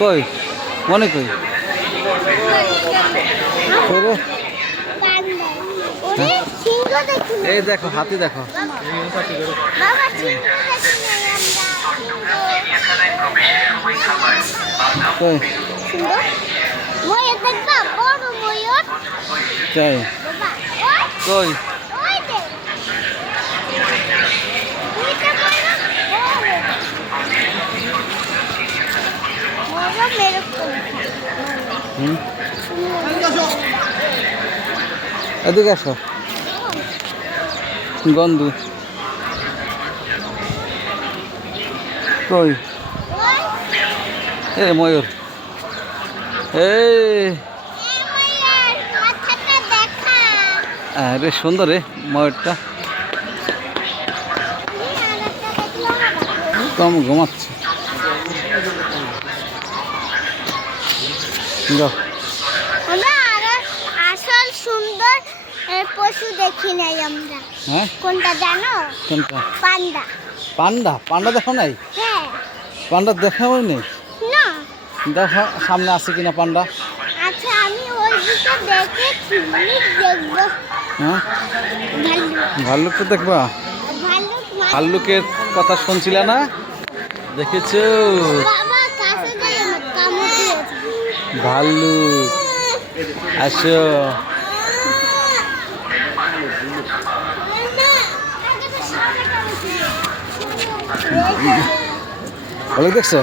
কই মনে কই কই রে? হ্যাঁ? এই দেখো হাতি দেখো। কই চাই কই হুম এদিকে আসো গন্ধ কই এ ময়ূর এই রে সুন্দর রে ময়ূরটা কম ঘুমাচ্ছে আসল সুন্দর পশু দেখি নাই আমরা। হ্যাঁ কোনটা জানো? কোনটা? পান্ডা। পান্ডা পান্ডা দেখো নাই? হ্যাঁ। পান্ডা দেখাও নেই? না। দেখো সামনে আছে কিনা পান্ডা। আচ্ছা আমি ওই দিকে দেখেছি, দেখবো। হ্যাঁ ভাল্লুক। ভাল্লুক তো দেখবা? ভাল্লুক ভাল্লুকের কথা শুনছিলে না? দেখেছো বাবা কাছে যাই আমার কামড় দিয়েছে। ভাল্লুক আসো ভালো দেখছো?